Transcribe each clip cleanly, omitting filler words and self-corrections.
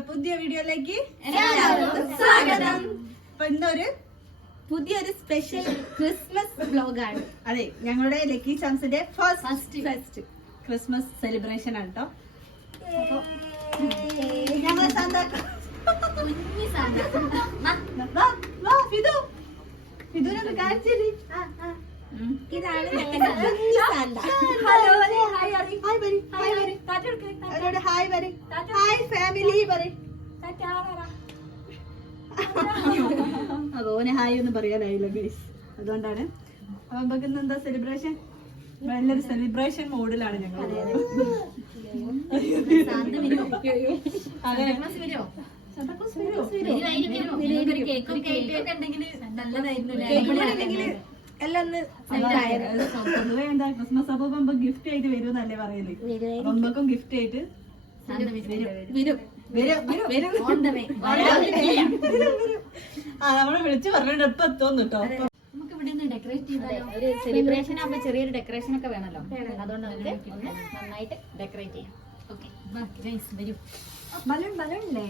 ഞങ്ങളുടെ പുതിയ വീഡിയോയിലേക്ക് സ്വാഗതം. അപ്പൊ ഇന്നൊരു പുതിയൊരു സ്പെഷ്യൽ ക്രിസ്മസ് വ്ലോഗാണ്. അതെ, ഞങ്ങളുടെ ലക്കി ചാംസിന്റെ ഫസ്റ്റ് ക്രിസ്മസ് സെലിബ്രേഷൻ ആണ് കേട്ടോ. ഞങ്ങൾ ഫിദുനൊന്ന് കാണിച്ചേരി. ഇതാണ് ഹായ് ഫാമിലി പറയും. അതോനെ ഹായ് ഒന്നും പറയാനായില്ല ഗൈസ്, അതുകൊണ്ടാണ്. അപ്പൊ നമുക്ക് ഇന്ന് എന്താ സെലിബ്രേഷൻ? നല്ലൊരു സെലിബ്രേഷൻ മോഡിലാണ് ഞങ്ങൾ. പൊതുവെ എന്താ ക്രിസ്മസ് അപ്പൊ ഗിഫ്റ്റ് ആയിട്ട് വരുമെന്നല്ലേ പറയല്. അമ്മക്കും ഗിഫ്റ്റ് ആയിട്ട് നമ്മളെ വിളിച്ച് പറഞ്ഞിട്ട് എപ്പോ എത്തുമെന്ന് കേട്ടോ. നമുക്ക് ഇവിടെ നിന്ന് ഡെക്കറേറ്റ് ചെയ്താലോ? ഒരു സെലിബ്രേഷൻ ആകുമ്പോ ചെറിയൊരു ഡെക്കറേഷൻ ഒക്കെ വേണല്ലോ, അതുകൊണ്ട് നമുക്ക് ഒന്ന് നന്നായിട്ട് ഡെക്കറേറ്റ് ചെയ്യാം. ഓക്കെ, വരൂ. ബലൂൺ ബലൂണില്ലേ?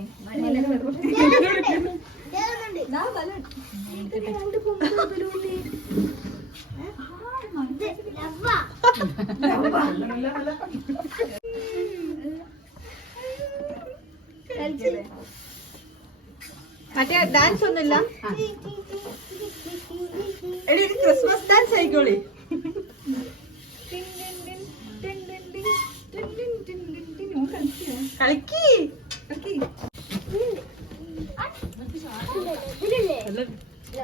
മറ്റേ ഡാൻസ് ഒന്നുമില്ല. എടി ക്രിസ്മസ് ഡാൻസ് ആയിക്കോളി. കളിക്കി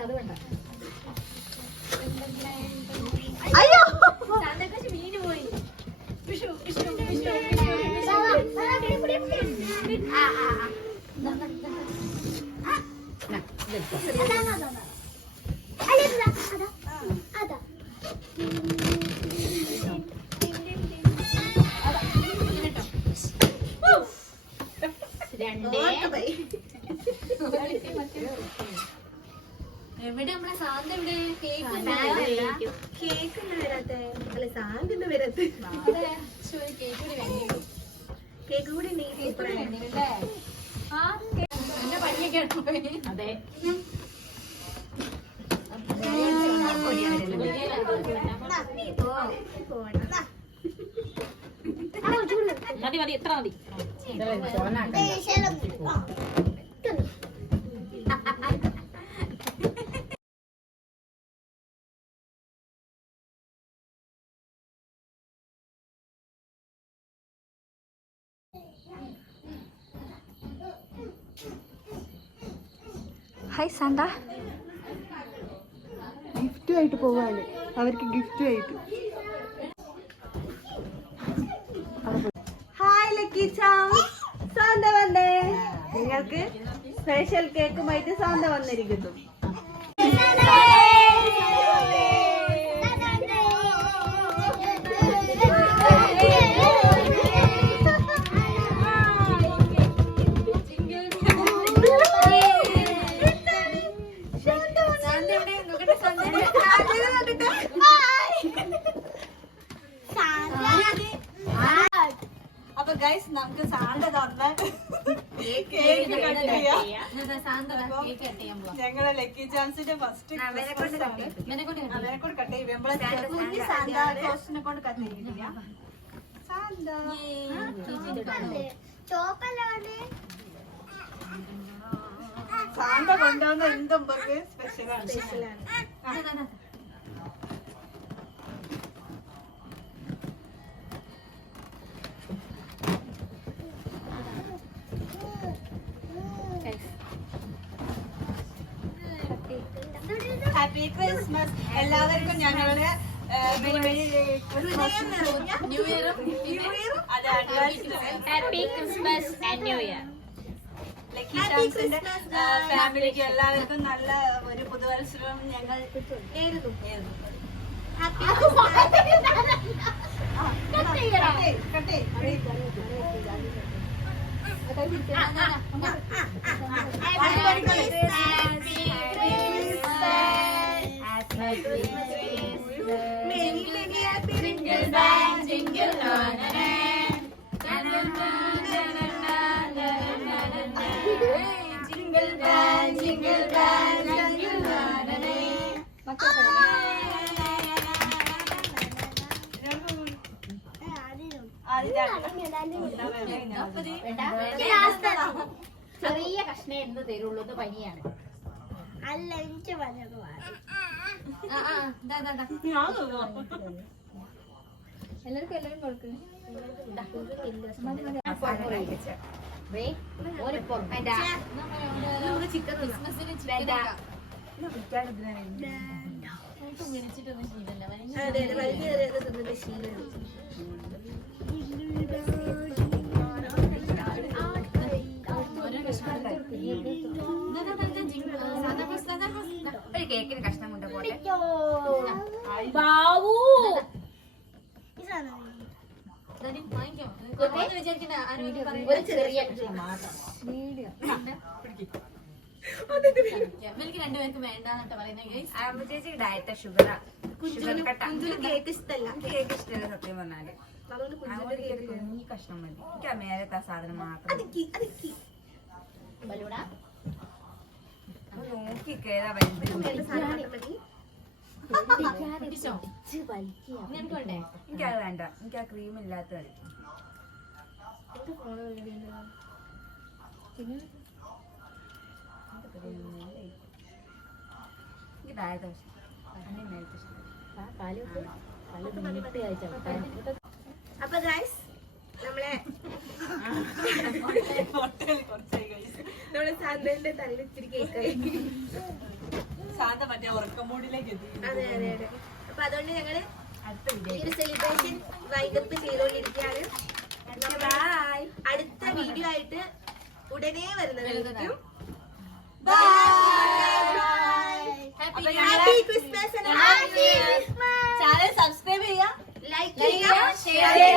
അത് വേണ്ട. അയ്യോ മീന് പോയി. എവിടെ നമ്മളെ സാന്ത? എവിടെ കേക്ക്? കേക്ക് വരാത്തെ? അല്ല, സാന്ത വരാത്ത കേക്ക് കൂടി എന്റെ പണിയൊക്കെ പോയി. അതെ, മതി മതി, എത്ര മതി. Hi Santa. ഗിഫ്റ്റുമായിട്ട് പോവാണ്, അവർക്ക് ഗിഫ്റ്റുമായിട്ട്. ഹായ് ലക്കി ചാംസ്, സാന്ത വന്നേ. നിങ്ങൾക്ക് സ്പെഷ്യൽ കേക്കുമായിട്ട് സാന്ത വന്നിരിക്കുന്നു. അപ്പൊ ഗൈസ്, നമുക്ക് സാന്ത തന്ന കേക്ക് കട്ട് ചെയ്യാം. ഞങ്ങളെ ലക്കി ചാൻസിന്റെ ഫസ്റ്റ് അവരെ കൊണ്ട് കട്ട് ചെയ്യും. സാന്താക്ലോസിനെ കൊണ്ട് കട്ട് ചെയ്യില്ല. സാന്ത കൊണ്ടുവന്ന എന്തും സ്പെഷ്യലാണ്. ഹാപ്പി ക്രിസ്മസ് എല്ലാവർക്കും. ഞങ്ങളുടെ ന്യൂ ഇയറും happy Christmas and new year. Lucky ചാംസിന്റെ ഫാമിലിക്ക് എല്ലാവർക്കും നല്ല ഒരു പുതുവത്സരം ഞങ്ങൾ നേരുന്നു. ചെറിയ കഷ്ണം എന്ന് തരുള്ളൂ, ഇത് പനിയാണ്. അല്ല എനിക്ക് പറഞ്ഞത് എല്ലാവർക്കും എല്ലാവരും കൊടുക്കും. ഒരു കേക്കിന് കഷ്ണം കൊണ്ട് പോട്ടെ. ബാവു ഒരു ചെറിയ കഷ്ണം മാത്രം. രണ്ടുപേർക്ക് വേണ്ടെന്നിട്ട് പറയുന്നത് ചേച്ചിക്ക് ഡയറ്റ് ഷുഗർ കേക്ക് ഇഷ്ടല്ല. കേക്ക് ഇഷ്ടമല്ല സത്യം പറഞ്ഞാല്. അതുകൊണ്ട് കേക്ക് കുഞ്ഞി കഷ്ണം മതി. എനിക്ക് ആ മേലത്തെ ആ സാധനം മാത്രം ബലൂണ നോക്കി കേറാ വരുന്നത്. എനിക്കത് വേണ്ട, എനിക്ക് ആ ക്രീം ഇല്ലാത്ത മതി. എനിക്ക് ഡയറ്റ് അപ്പൊ ഗൈസ് നമ്മളെ സാന്ത്വന്റെ തലയിൽ ഇത്തിരി കേക്കായി. അതെ അതെ അതെ. അപ്പൊ അതുകൊണ്ട് ഞങ്ങള് അടുത്ത ഈ വീഡിയോ ഒരു സെലിബ്രേഷൻ വൈകപ്പ് ചെയ്തുകൊണ്ടിരിക്കുകയാണ്. അടുത്ത വീഡിയോ ആയിട്ട് ഉടനെ വരുന്നതായിരിക്കും. Happy Christmas. ചാനൽ സബ്സ്ക്രൈബ് ചെയ്യുക, ലൈക്ക് ചെയ്യുക, ഷെയർ ചെയ്യുക.